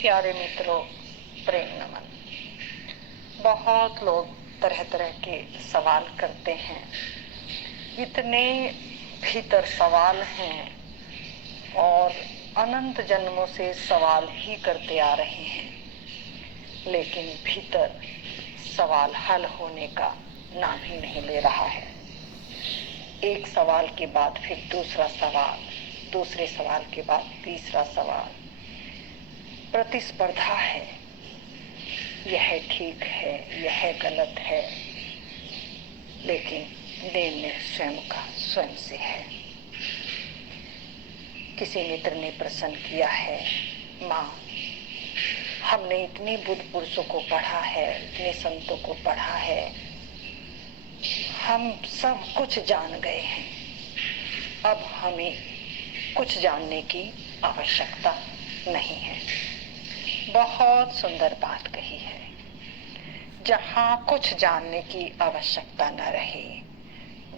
प्यारे मित्रों, प्रेम नमन। बहुत लोग तरह तरह के सवाल करते हैं। इतने भीतर सवाल हैं और अनंत जन्मों से सवाल ही करते आ रहे हैं, लेकिन भीतर सवाल हल होने का नाम ही नहीं ले रहा है। एक सवाल के बाद फिर दूसरा सवाल, दूसरे सवाल के बाद तीसरा सवाल। प्रतिस्पर्धा है, यह ठीक है, यह गलत है, लेकिन निर्णय स्वयं का स्वयं से है। किसी मित्र ने प्रश्न किया है, माँ, हमने इतने बुद्ध पुरुषों को पढ़ा है, इतने संतों को पढ़ा है, हम सब कुछ जान गए हैं, अब हमें कुछ जानने की आवश्यकता नहीं है। बहुत सुंदर बात कही है। जहाँ कुछ जानने की आवश्यकता न रहे,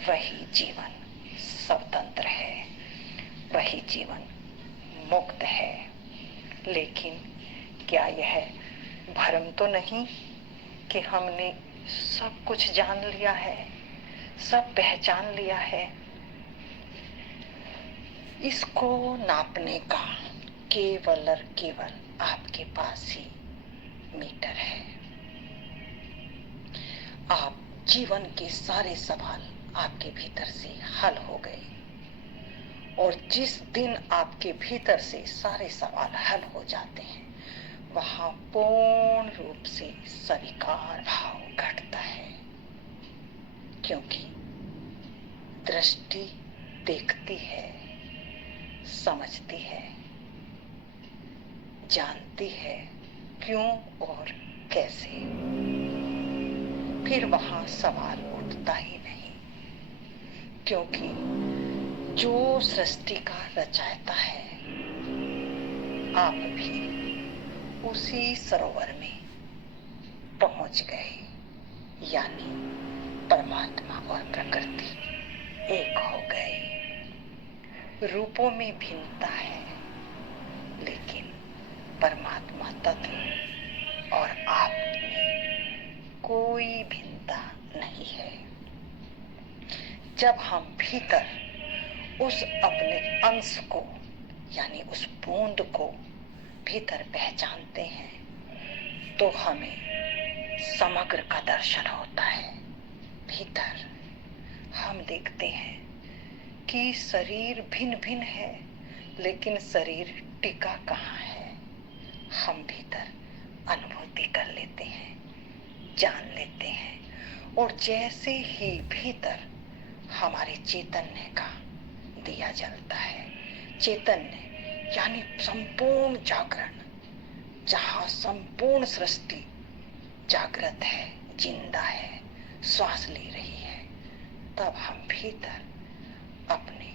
वही जीवन स्वतंत्र है, वही जीवन मुक्त है। लेकिन क्या यह भ्रम तो नहीं कि हमने सब कुछ जान लिया है, सब पहचान लिया है? इसको नापने का केवल और केवल आपके पास ही मीटर है। आप जीवन के सारे सवाल आपके भीतर से हल हो गए, और जिस दिन आपके भीतर से सारे सवाल हल हो जाते हैं, वहां पूर्ण रूप से स्वीकार भाव घटता है। क्योंकि दृष्टि देखती है, समझती है, जानती है क्यों और कैसे। फिर वहां सवाल उठता ही नहीं, क्योंकि जो सृष्टि का रचयिता है, आप भी उसी सरोवर में पहुंच गए, यानी परमात्मा और प्रकृति एक हो गए। रूपों में भिन्नता है, लेकिन परमात्मा तत्व और आप में कोई भिन्नता नहीं है। जब हम भीतर उस अपने अंश को, यानी उस बूंद को भीतर पहचानते हैं, तो हमें समग्र का दर्शन होता है। भीतर हम देखते हैं कि शरीर भिन्न भिन्न है, लेकिन शरीर टिका कहाँ है। हम भीतर अनुभूति कर लेते हैं, जान लेते हैं, और जैसे ही भीतर हमारे चैतन्य का दिया जलता है, चैतन्य यानी संपूर्ण जागरण, जहाँ संपूर्ण सृष्टि जागृत है, जिंदा है, श्वास ले रही है, तब हम भीतर अपने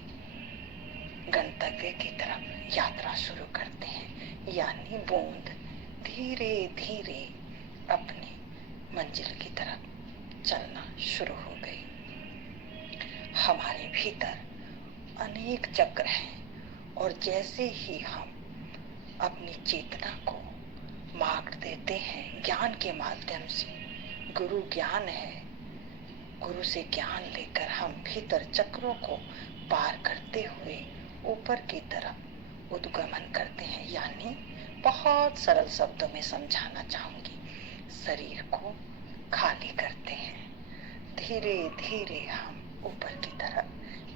गंतव्य की तरफ यात्रा शुरू करते हैं। यानी बूंद धीरे धीरे अपनी मंजिल की तरफ चलना शुरू हो गई। हमारे भीतर अनेक चक्र हैं, और जैसे ही हम अपनी चेतना को मार्ग देते हैं ज्ञान के माध्यम से, गुरु ज्ञान है, गुरु से ज्ञान लेकर हम भीतर चक्रों को पार करते हुए ऊपर की तरफ उद्गमन करते हैं। यानी बहुत सरल शब्दों में समझाना चाहूंगी, शरीर को खाली करते हैं। धीरे धीरे हम ऊपर की तरफ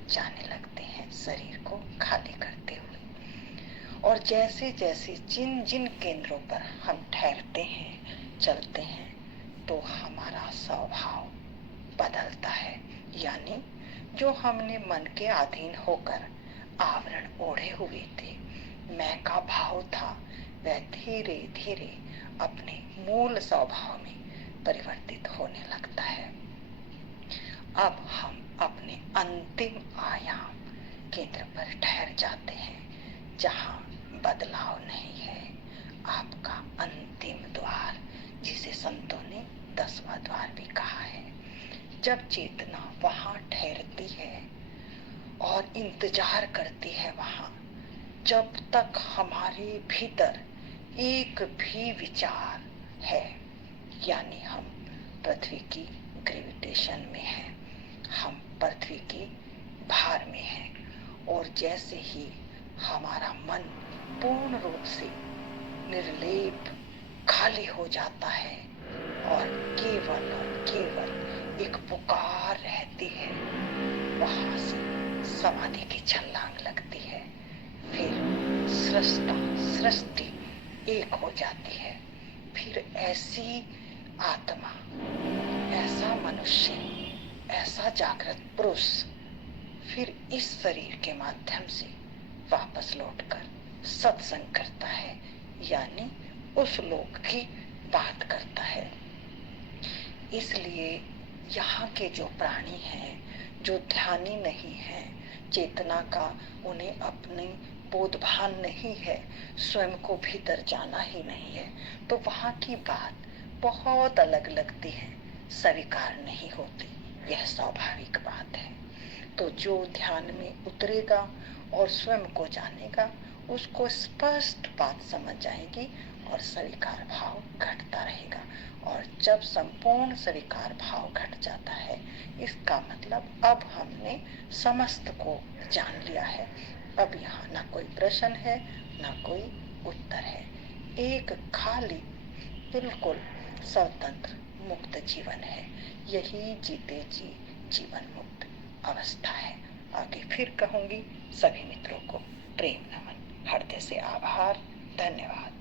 जाने लगते हैं, शरीर को खाली करते हुए। और जैसे जैसे जिन जिन केंद्रों पर हम ठहरते हैं, चलते हैं, तो हमारा स्वभाव बदलता है। यानी जो हमने मन के अधीन होकर आवरण ओढ़े हुए थे, मैं का भाव था, वह धीरे धीरे अपने मूल स्वभाव में परिवर्तित होने लगता है। अब हम अपने अंतिम आयाम केंद्र पर ठहर जाते हैं, जहाँ बदलाव नहीं है। आपका अंतिम द्वार, जिसे संतों ने 10वां द्वार भी कहा है। जब चेतना वहां ठहरती है और इंतजार करती है, वहां जब तक हमारे भीतर एक भी विचार है, यानी हम पृथ्वी की ग्रेविटेशन में हैं, हम पृथ्वी की भार में हैं। और जैसे ही हमारा मन पूर्ण रूप से निर्लेप खाली हो जाता है और केवल एक पुकार रहती है, वहां से समाधि की छलांग लगती है। फिर सृष्टि एक हो जाती है। फिर ऐसी आत्मा, ऐसा मनुष्य, ऐसा जागृत पुरुष फिर इस शरीर के माध्यम से वापस लौटकर सत्संग करता है, यानी उस लोक की बात करता है। इसलिए यहाँ के जो प्राणी हैं, जो ध्यानी नहीं है, चेतना का उन्हें अपने बोधभान नहीं है, स्वयं को भीतर जाना ही नहीं है, तो वहाँ की बात बहुत अलग लगती है, स्वीकार नहीं होती। यह स्वाभाविक बात है। तो जो ध्यान में उतरेगा और स्वयं को जानेगा, उसको स्पष्ट बात समझ जाएगी और स्वीकार भाव घटता रहेगा। और जब संपूर्ण स्वीकार भाव घट जाता है, इसका मतलब अब हमने समस्त को जान लिया है। अब यहाँ ना कोई प्रश्न है, ना कोई उत्तर है। एक खाली बिल्कुल स्वतंत्र मुक्त जीवन है। यही जीते जी जीवन मुक्त अवस्था है। आगे फिर कहूंगी। सभी मित्रों को प्रेम नमन, हृदय से आभार, धन्यवाद।